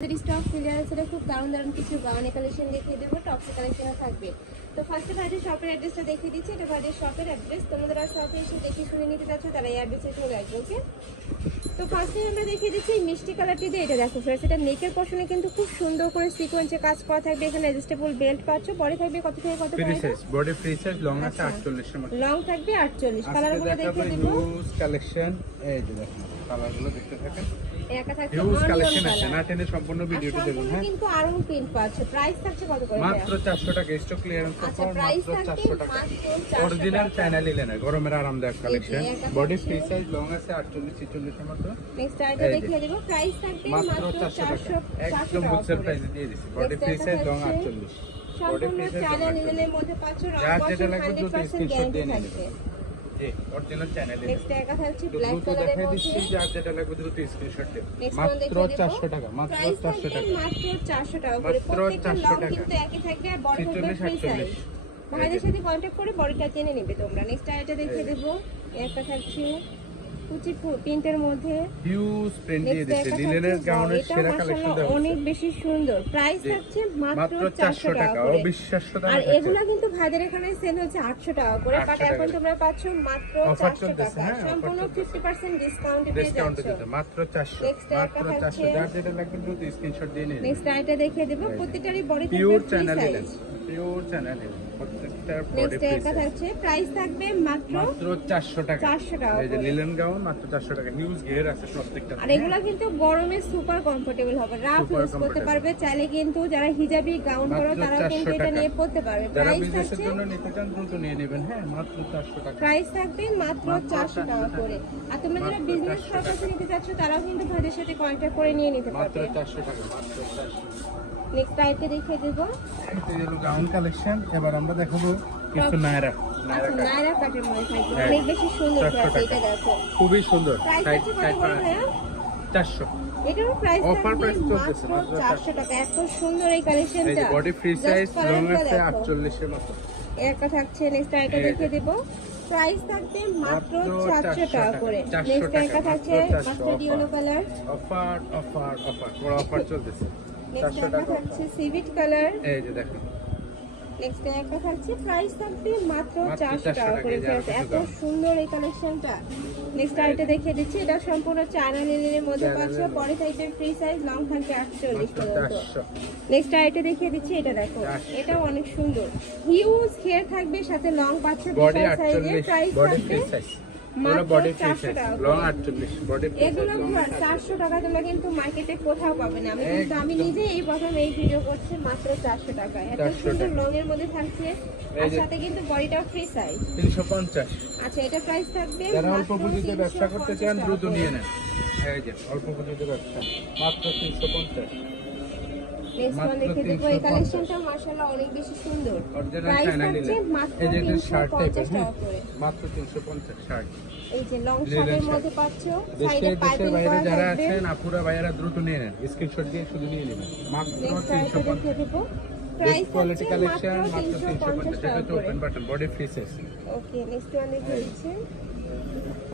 Stock ক্লিয়ারেন্সে খুব দারুণ দারুণ কিছু গাউনের কালেকশন দেখিয়ে দেবো, টপসের কালেকশনও থাকবে। তো ফার্স্টে ভাইদের শপের অ্যাড্রেসটা দেখিয়ে দিচ্ছি। এটা ভাইদের শপের অ্যাড্রেস, তোমাদের আর শপে এসে দেখে শুনে নিতে চাচ্ছ তারা এই অ্যাড্রেসে চলে আসবে। ওকে, তো ফার্স্টে আমরা দেখিয়ে দিচ্ছি এই মিষ্টি কালারটি দিয়ে। এটা দেখো ফ্রেন্ডস, এটা নেকের পশনে কিন্তু খুব সুন্দর করে সিকোয়েন্সে কাজ করা থাকবে। এখানে অ্যাডজাস্টেবল বেল্ট পাচ্ছ, বডি থাকবে কত থেকে কত পর্যন্ত? বডি ফ্রি সাইজ, লং আছে 48 এর মতো। লং থাকবে 48। কালারগুলো দেখিয়ে দেব। হিউজ কালেকশন, এই যে দেখুন কালারগুলো দেখতে থাকেন। একা থাকছে হিউজ অনিয়ন কালেকশন আছে, কালার। না টেনে সম্পূর্ণ ভিডিওটি দেখুন। হ্যাঁ, কিন্তু আরো প্রিন্ট পাচ্ছে। প্রাইস থাকছে কত করে? মাত্র 400 টাকা। স্টক ক্লিয়ারেন্স আচ্ছা, অফার, প্রাইস মাত্র থাকবে 400 টাকা। মাত্র 400 অরিজিনাল চায়না লিলেন, গরমের আরামদায়ক কালেকশন। একটা বডি থাকছে। ফ্রি সাইজ, লং আছে 48 46 এর মতো। নেক্সট আইটা এই যে। দেখিয়ে দেব। প্রাইস থাকবে মাত্র মাত্র 400 টাকা। 400 একদম হোলসেল প্রাইসে দিয়ে দিচ্ছি। Body free size, long 48। Body সম্পূর্ণ ফ্রি সাইজ, চায়না লিনেনের মধ্যে পাচ্ছ। রং যার যেটা ওয়াশের লাগবে দ্রুত 100% স্ক্রিনশট গ্যারান্টি দিয়ে নিন। থাকবে। জি, অরিজিনাল চায়না লিলেন। নেক্সট একা থাকছে দ্রুত ব্ল্যাক কালারের দেখাই মধ্যে। দিচ্ছি, যার যেটা লাগবে দ্রুত স্ক্রিনশট দিন। নেক্সট মাত্র দেখিয়ে দেব। 400 টাকা, মাত্র প্রাইস 400 থাকবে টাকা। মাত্র 400 টাকা করে। মাত্র প্রত্যেকটা 400 লং টাকা। কিন্তু একই থাকবে আর বড় থাকবে 46 ফ্রি সাইজ। 48। ভাইদের সাথে কন্ট্যাক্ট করে বডিটা জেনে নেবে তোমরা। নেক্সট আইটা দেখিয়ে দেব। একটা থাকছে কুচি প্রিন্টের মধ্যে। হিউজ প্রিন্ট দিয়ে নেক্সট দিচ্ছে। একটা লিলেনের থাকছে গাউনের এটা সেরা কালেকশন মাশাআল্লাহ দেওয়া অনেক হয়েছে। বেশি সুন্দর। প্রাইস জি। থাকছে মাত্র মাত্র 400 টাকা করে। অবিশ্বাস্য দাম। আর এগুলা কিন্তু ভাইদের এখানে সেল হচ্ছে 800 টাকা করে, 800 বাট টাকা এখন করে। তোমরা পাচ্ছ মাত্র অফার 400 চলতেছে, টাকা। হ্যাঁ, সম্পূর্ণ অফার চলতেছে। 50% ডিসকাউন্টে পেয়ে ডিসকাউন্ট যাচ্ছ। দিতে মাত্র 400। নেক্সট মাত্র একটা 400। থাকছে। যার যেটা লাগবে দ্রুত স্ক্রিনশট দিয়ে নিন। নেক্সট আইটা দেখিয়ে দেব। প্রত্যেকটারই বডি থাকবে pure free channel size. Linen, pure channel linen. প্রত্যেকটা বডি নেক্সট ফ্রি একটা সাইজ। থাকছে। প্রাইস থাকবে মাত্র মাত্র 400 টাকা। 400 টাকা এই যে করে। লিলেন গাউন মাত্র 400 টাকা। হিউজ ঘের আছে প্রত্যেকটা। আর এগুলা কিন্তু গরমে সুপার কমফোর্টেবল হবে, রাফ Super ইউজ করতে comfortable। পারবে। চাইলে কিন্তু যারা হিজাবি গাউন পরো মাত্র তারাও কিন্তু 400 এটা টাকা। নিয়ে পড়তে পারবে। যারা প্রাইস বিজনেসের থাকছে জন্য নিতে চান দ্রুত নিয়ে নেবেন। হ্যাঁ, মাত্র 400 টাকা। প্রাইস থাকবে মাত্র 400 টাকা করে। আর তোমরা যারা মাত্র বিজনেস 400 পারপাসে নিতে চাচ্ছ তারাও কিন্তু ভাইদের সাথে কন্ট্যাক্ট করে নিয়ে নিতে মাত্র পারবে। 400 টাকা, মাত্র 400। নেক্সট আইটে দেখিয়ে দেব। এটা হলো গাউন কালেকশন। এবার আমরা দেখাবো কিছু নায়রা। আচ্ছা, নায়রা কাটের মধ্যে থাকবে। হ্যাঁ, অনেক বেশি সুন্দর 400 প্রাইস। টাকা। এটা দেখো খুবই সুন্দর। প্রাইস সাইড হচ্ছে কত সাইড করে ভাইয়া? 400। এটারও প্রাইস Offer থাকবে price চলতেছে, মাত্র মাত্র 400 টাকা। এত সুন্দর এই এই কালেকশনটা। যে বডি ফ্রি সাইজ, লং আছে 48 48 এর মতো। একটা থাকছে। নেক্সট আইটা এই যে। দেখিয়ে দেব। প্রাইস থাকবে মাত্র মাত্র 400 টাকা করে। 400 নেক্সট টাকা, একটা থাকছে মাত্র 400 mustard yellow colour. Offer offer offer, বড় অফার চলতেছে। নেক্সট 400 একটা টাকা থাকছে সিভিট কালার। এই যে দেখুন। নেক্সট একটা থাকছে। প্রাইস থাকবে মাত্র মাত্র 400 টাকা 400 করে। টাকা, friends, যারা এত কিছু সুন্দর এই কালেকশনটা। নেক্সট আইটা দেখিয়ে দিচ্ছি। এটা সম্পূর্ণ চায়না লিনেনের মধ্যে চায়না পাচ্ছ। লিনেন। বডি থাকবে ফ্রি সাইজ, লং থাকবে 48 মাত্র পর্যন্ত। 400। নেক্সট আইটা দেখিয়ে দিচ্ছি। এটা দেখো, 400 এটাও অনেক সুন্দর। হিউজ ঘের থাকবে, সাথে লং পাচ্ছ বডি বিশাল সাইজের। 48, প্রাইস বডি থাকবে ফ্রি সাইজ। পুরো মাত্র বডি ফ্রি 400 সাইজ, টাকা লং করে। 48, বডি ফ্রি সাইজ, এগুলো লং 400 টাকা তোমরা কিন্তু মার্কেটে কোথাও পাবে না। আমি একদম। নিজে এই প্রথম এই ভিডিও করছি মাত্র 400 টাকায়। এত 400 সুন্দর টাকা। লং এর মধ্যে থাকছে, আর এই যে। সাথে কিন্তু বডিটাও ফ্রি সাইজ। 350। আচ্ছা, এটা প্রাইস থাকবে যারা অল্প মাত্র পুঁজিতে ব্যবসা করতে 350 চান টাকা দ্রুত করে। নিয়ে নেন। এই যে অল্প পুঁজিতে ব্যবসা, মাত্র 350। নেক্সট ওয়ান মাত্র দেখে দেবো। এই 350 কালেকশনটা মাশাআল্লাহ অনেক বেশি সুন্দর। অরিজিনাল প্রাইস চায়না থাকছে লিলেন। মাত্র এই যে এটা শার্ট 350 টাইপের, টাকা করে। মাত্র 350 শার্ট। এই যে লং লিলেন শার্টের শার্ট। মধ্যে পাচ্ছ, দেশে সাইডে দেশের পাইপিং বাইরে করা যারা থাকবে। আছেন আপুরা ভাইয়ারা দ্রুত নিয়ে নেন, স্ক্রিনশট দিয়ে শুধু নিয়ে নেবেন। মাত্র নেক্সট আইটা 350। দেখে দেবো। প্রাইস কোয়ালিটি থাকছে কালেকশন, মাত্র মাত্র 350 350। টাকা এটা তো করে। Open button, body free size. Okay, next one দেখে দিচ্ছি।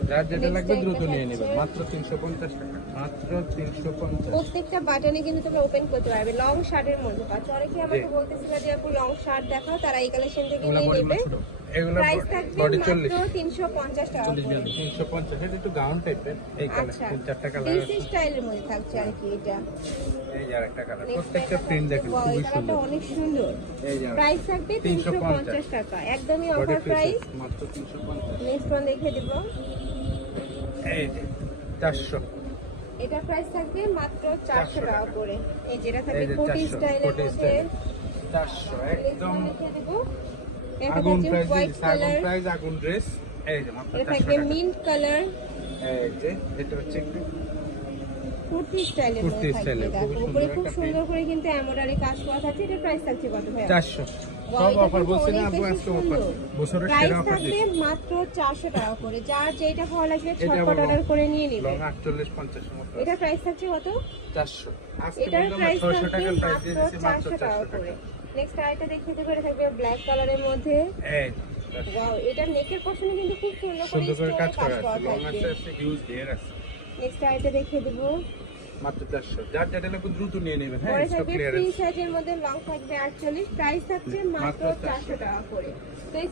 যার যেটা Next লাগবে একটা দ্রুত নিয়ে থাকছে। নেবেন, মাত্র 350 টাকা, মাত্র 350। প্রত্যেকটা বাটনে কিন্তু তোমরা ওপেন করতে পারবে। লং শার্টের মধ্যে পাচ্ছ। অনেকে আমাকে বলতেছিল যে আপু লং শার্ট দেখাও, তারা এই কালেকশন থেকে এগুলা নিয়ে বডি নেবে। ছোট, এগুলা প্রাইস থাকবে বডি মাত্র 40। 350 টাকা 40 করে। জন 350। এটা একটু গাউন টাইপের, এই কালার আচ্ছা, 3-4টা কালার পিসি আছে। স্টাইলের মধ্যে থাকছে আর কি এটা। এই যে আরেকটা কালার, Next প্রত্যেকটা একটা প্রিন্ট থাকছে, দেখেন wow, খুবই এই কালারটা সুন্দর। অনেক সুন্দর। এই যে প্রাইস থাকবে 350 টাকা, একদমই body offer free price. Size, মাত্র 350। নেক্সট ওয়ান দেখে দেব। এই যে 400। এটা প্রাইস থাকবে মাত্র 400 টাকা করে। এই যেটা থাকবে এই যে কোটি 400, স্টাইলের কোটি মধ্যে। স্টাইল 400 একদম দেখে দেব। এটা আগুন থাকছে প্রাইস, হোয়াইট আগুন কালার। প্রাইস, আগুন ড্রেস। এই যে মাত্র এটা 400 থাকবে টাকা। Mint colour. এই যে এটা হচ্ছে একটু কুর্তি স্টাইলের কুর্তি মধ্যে থাকবে। স্টাইলের, দেখো খুবই উপরে সুন্দর খুব একটা সুন্দর করে কিন্তু এমব্রয়ডারি কাজ করা থাকছে। এটা প্রাইস থাকছে কত ভাই? 400। Wow, সব এটা অফার কিন্তু বলছি না অনেক আপু, বেশি আজকে অফার, সুন্দর। বছরের প্রাইস সেরা অফার থাকবে দিচ্ছি। মাত্র 400 টাকা করে। যার যেটা ভালো লাগবে এটা ছটপট বলো। অর্ডার করে নিয়ে নিবে। লং 48 50 এর মতো। এটা প্রাইস থাকছে কত? 400। আজকে এটার বললাম প্রাইস 600 থাকবে টাকার প্রাইস মাত্র দিয়ে দিচ্ছি, মাত্র 400 টাকা 400 করে। টাকা। নেক্সট আইটা দেখিয়ে দেবো। এটা থাকবে ব্ল্যাক কালারের মধ্যে। এই ওয়াও, এটা নেকের পশনে কিন্তু খুব সুন্দর করে সুন্দর করে স্টোনের কাজ করা আছে, লং থাকবে। আছে, হিউজ ঘের আছে। নেক্সট আইটা দেখিয়ে দেবো। মাত্র 400। যার যেটা লাগবে দ্রুত নিয়ে নেবেন। হ্যাঁ, পরে স্টক থাকবে ফ্রি ক্লিয়ারেন্স। সাইজের মধ্যে লং থাকবে 48, প্রাইস থাকছে মাত্র মাত্র 400 টাকা করে। তো এই